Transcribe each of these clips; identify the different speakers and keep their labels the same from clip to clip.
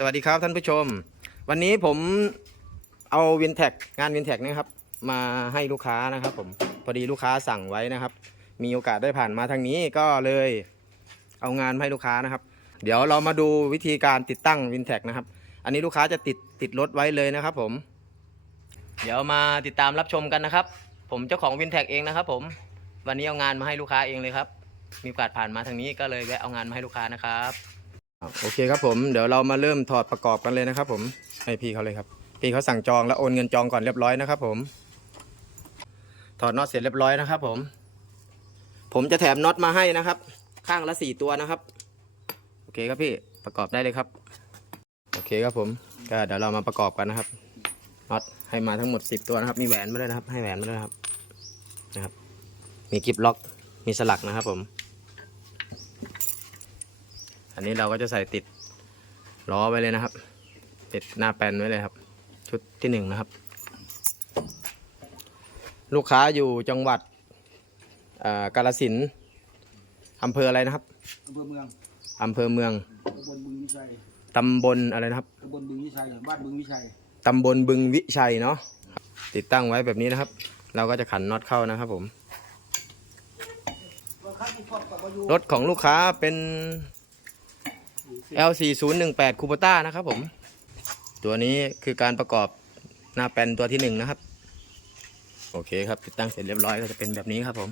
Speaker 1: สวัสดีครับท่านผู้ชม วันนี้ผมเอาวินแท็กงานวินแท็กนะครับ มาให้ลูกค้านะครับ ผมพอดีลูกค้าสั่งไว้นะครับ มีโอกาสได้ผ่านมาทางนี้ก็เลยเอางานให้ลูกค้านะครับ เดี๋ยวเรามาดูวิธีการติดตั้งวินแท็กนะครับ อันนี้ลูกค้าจะติดติดรถไว้เลยนะครับ ผม เดี๋ยวมาติดตามรับชมกันนะครับ ผมเจ้าของวินแท็กเองนะครับ ผมวันนี้เอางานมาให้ลูกค้าเองเลยครับ มีโอกาสผ่านมาทางนี้ก็เลยแวะเอางานมาให้ลูกค้านะครับ โอเคครับผมเดี๋ยวเรามาเริ่มถอดประกอบกันเลยนะครับ ผมให้พี่เขาเลยครับ พี่เขาสั่งจองแล้วโอนเงินจองก่อนเรียบร้อยนะครับผม ถอดน็อตเสร็จเรียบร้อยนะครับ ผม ผมจะแถมน็อตมาให้นะครับ ข้างละสี่ตัวนะครับ โอเคครับพี่ประกอบได้เลยครับ โอเคครับผมก็เดี๋ยวเรามาประกอบกันนะครับน็อตให้มาทั้งหมดสิบตัวนะครับ มีแหวนมาด้วยนะครับ ให้แหวนมาด้วยนะครับ นะครับ มีกิฟล็อกมีสลักนะครับ ผม อันนี้เราก็จะใส่ติดล้อไว้เลยนะครับ ติดหน้าแปนไว้เลยครับ ชุดที่หนึ่งนะครับ ลูกค้าอยู่จังหวัดอ่ากาฬสินธุ์อำเภออะไรนะครับ
Speaker 2: อำเภอเมือง
Speaker 1: อำเภอเมือง
Speaker 2: ตำบลบึงวิชัย
Speaker 1: ตำบลอะไรนะครับ
Speaker 2: ตำบลบึงวิชัยบ้านบึงวิชัย
Speaker 1: ตำบลบึงวิชัยเนาะติดตั้งไว้แบบนี้นะครับ เราก็จะขันน็อตเข้านะครับผมรถของลูกค้าเป็น L4018 คูปต้านะครับผม ตัวนี้คือการประกอบหน้าแปนตัวที่หนึ่งนะครับ โอเคครับติดตั้งเสร็จเรียบร้อยก็จะเป็นแบบนี้ครับผม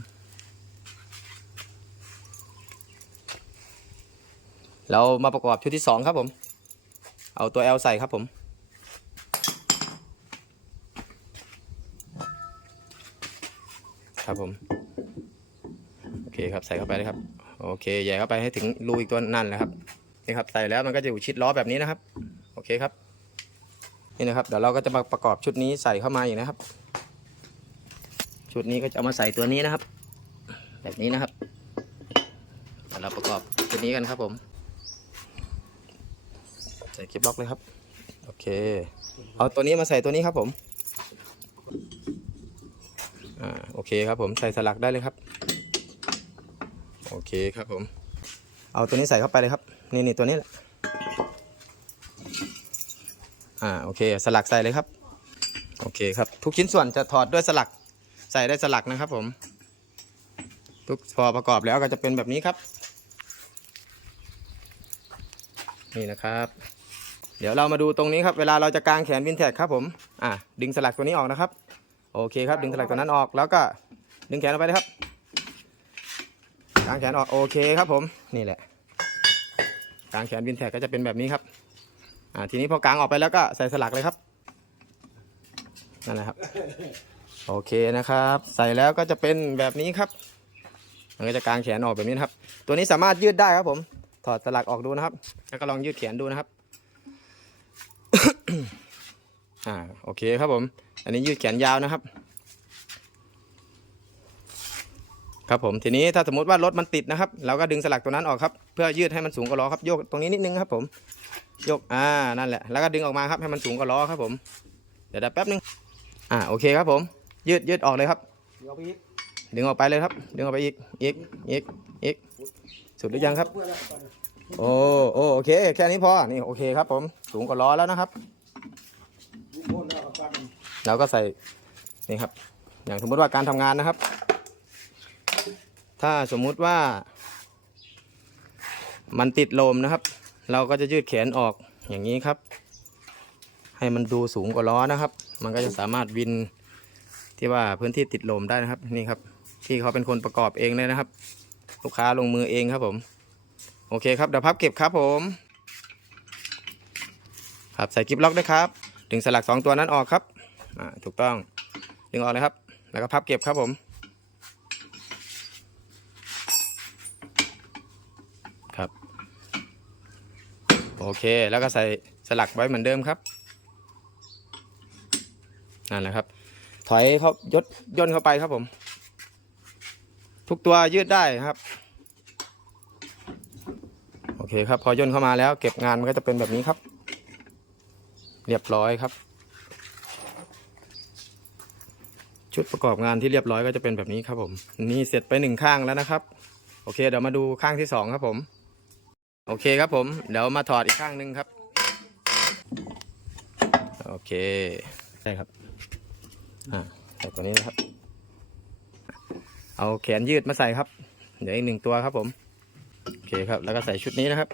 Speaker 1: เรามาประกอบชุดที่สองครับผม เอาตัว L ใส่ครับผมครับผมโอเคครับใส่เข้าไปเลยครับ โอเคแย่เข้าไปให้ถึงรูอีกตัวนั่นแหละครับ นี่ครับใส่แล้วมันก็จะอยู่ชิดล้อแบบนี้นะครับ โอเคครับ นี่นะครับ เดี๋ยวเราก็จะมาประกอบชุดนี้ใส่เข้ามาอีกนะครับ ชุดนี้ก็จะเอามาใส่ตัวนี้นะครับ แบบนี้นะครับเดี๋ยวเราประกอบชุดนี้กันครับผม ใส่คลิปล็อกเลยครับ โอเค เอาตัวนี้มาใส่ตัวนี้ครับผมอ่าโอเคครับผมใส่สลักได้เลยครับ โอเคครับผม เอาตัวนี้ใส่เข้าไปเลยครับ นี่นี่ตัวนี้แหละอ่าโอเคสลักใส่เลยครับ โอเคครับทุกชิ้นส่วนจะถอดด้วยสลักใส่ได้สลักนะครับผม ทุกพอประกอบแล้วก็จะเป็นแบบนี้ครับ นี่นะครับ เดี๋ยวเรามาดูตรงนี้ครับ เวลาเราจะกางแขนวินแท็กครับผมอ่าดึงสลักตัวนี้ออกนะครับ โอเคครับ ดึงสลักตัวนั้นออกแล้วก็ดึงแขนออกไปเลยครับกางแขนออกโอเคครับผมนี่แหละางแขนวินแท็กก็จะเป็นแบบนี้ครับ อ่าทีนี้พอกางออกไปแล้วก็ใส่สลักเลยครับนั่นแหละครับโอเคนะครับ ใส่แล้วก็จะเป็นแบบนี้ครับมันก็จะกางแขนออกแบบนี้นครับ ตัวนี้สามารถยืดได้ครับผม ถอดสลักออกดูนะครับ แล้วก็ลองยืดแขนดูนะครับอ่าโอเคครับผม อันนี้ยืดแขนยาวนะครับ ครับผมทีนี้ถ้าสมมติว่ารถมันติดนะครับ เราก็ดึงสลักตัวนั้นออกครับ เพื่อยืดให้มันสูงกว่าล้อครับโยกตรงนี้นิดนึงครับผมโยกอ่านั่นแหละแล้วก็ดึงออกมาครับให้มันสูงกว่าล้อครับผมเดี๋ยวเดี๋ยวแป๊บนึงอ่าโอเคครับผม ยืดยืดออกเลยครับ
Speaker 2: ดึ
Speaker 1: งออกไปเลยครับ ดึงออกไปอีกอีกอีกอีกสุดหรือยังครับ โอ้โอโอเค แค่นี้พอนี่โอเคครับผมสูงกว่าล้อแล้วนะครับ
Speaker 2: เรา
Speaker 1: ก็ใส่นี่ครับ อย่างสมมติว่าการทำงานนะครับ ถ้าสมมุติว่ามันติดลมนะครับ เราก็จะยืดแขนออกอย่างนี้ครับ ให้มันดูสูงกว่าล้อนะครับ มันก็จะสามารถวินที่ว่าพื้นที่ติดลมได้นะครับนี่ครับที่เขาเป็นคนประกอบเองเลยนะครับ ลูกค้าลงมือเองครับผม โอเคครับเดี๋ยวพับเก็บครับผมครับใส่กิฟล็อกด้วยครับ ดึงสลักสองตัวนั้นออกครับถูกต้องดึงออกเลยครับ แล้วก็พับเก็บครับผม ครับ โอเค แล้วก็ใส่สลักไว้เหมือนเดิมครับนั่นแหละครับ ถอยเขายดย่นเข้าไปครับผม ทุกตัวยืดได้ครับ โอเคครับ พอย่นเข้ามาแล้ว เก็บงานมันก็จะเป็นแบบนี้ครับ เรียบร้อยครับ ชุดประกอบงานที่เรียบร้อยก็จะเป็นแบบนี้ครับผม นี่เสร็จไปหนึ่งข้างแล้วนะครับ โอเค เดี๋ยวมาดูข้างที่สองครับผม โอเคครับผม เดี๋ยวมาถอดอีกข้างหนึ่งครับ โอเค ใช่ครับอ่าใส่ตัวนี้นะครับ เอาแขนยืดมาใส่ครับ เดี๋ยวอีกหนึ่งตัวครับผม โอเคครับ แล้วก็ใส่ชุดนี้นะครับ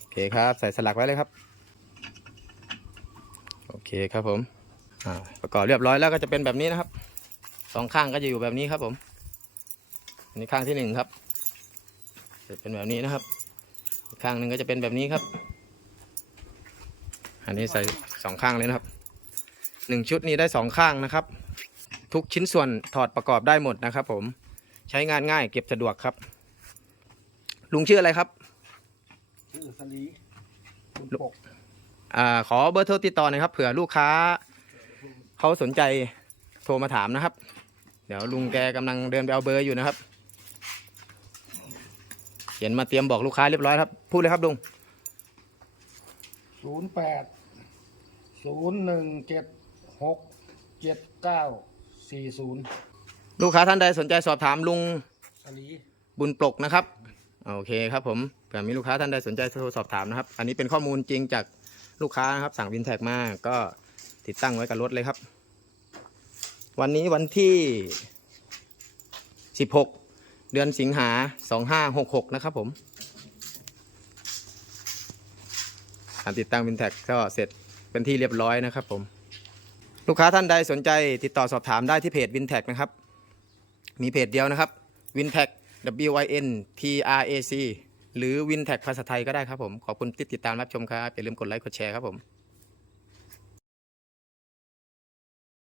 Speaker 1: โอเคครับ ใส่สลักไว้เลยครับ โอเคครับผม อ่า ประกอบเรียบร้อยแล้วก็จะเป็นแบบนี้นะครับ สองข้างก็จะอยู่แบบนี้ครับผม อันนี้ข้างที่หนึ่งครับ จะเป็นแบบนี้นะครับอีก ข้างหนึ่งก็จะเป็นแบบนี้ครับ อันนี้ใส่สองข้างเลยนะครับหนึ่งชุดนี้ได้สองข้างนะครับ ทุกชิ้นส่วนถอดประกอบได้หมดนะครับผมใช้งานง่ายเก็บสะดวกครับ ลุงชื่ออะไรครับ
Speaker 2: ชื่อสลีคุณปก
Speaker 1: อาขอเบอร์โทรติดต่อหน่อยครับเผื่อลูกค้าเขาสนใจโทรมาถามนะครับ เดี๋ยวลุงแกกำลังเดินไปเอาเบอร์อยู่นะครับ เขียนมาเตรียมบอกลูกค้าเรียบร้อยครับ พูดเลยครับลุง
Speaker 2: ศูนย์แปดศูนย์หนึ่งเจ็ดหกเจ็ดเก้าสี่ศูนย์
Speaker 1: ลูกค้าท่านใดสนใจสอบถามลุง
Speaker 2: สลี
Speaker 1: บุญปลกนะครับ โอเคครับผมเผื่อมีลูกค้าท่านใดสนใจโทรสอบถามนะครับ อันนี้เป็นข้อมูลจริงจากลูกค้านะครับ สั่งวินแท็กมาก็ติดตั้งไว้กับรถเลยครับ วันนี้วันที่16 เดือนสิงหา2566นะครับผมการติดตั้งวินแท็กก็เสร็จเป็นที่เรียบร้อยนะครับผม ลูกค้าท่านใดสนใจติดต่อสอบถามได้ที่เพจวินแท็กนะครับ มีเพจเดียวนะครับวินแท็ก W I N T R A C หรือวินแท็กภาษาไทยก็ได้ครับผม ขอบคุณที่ติดตามรับชมครับ อย่าลืมกดไลค์กดแชร์ครับผม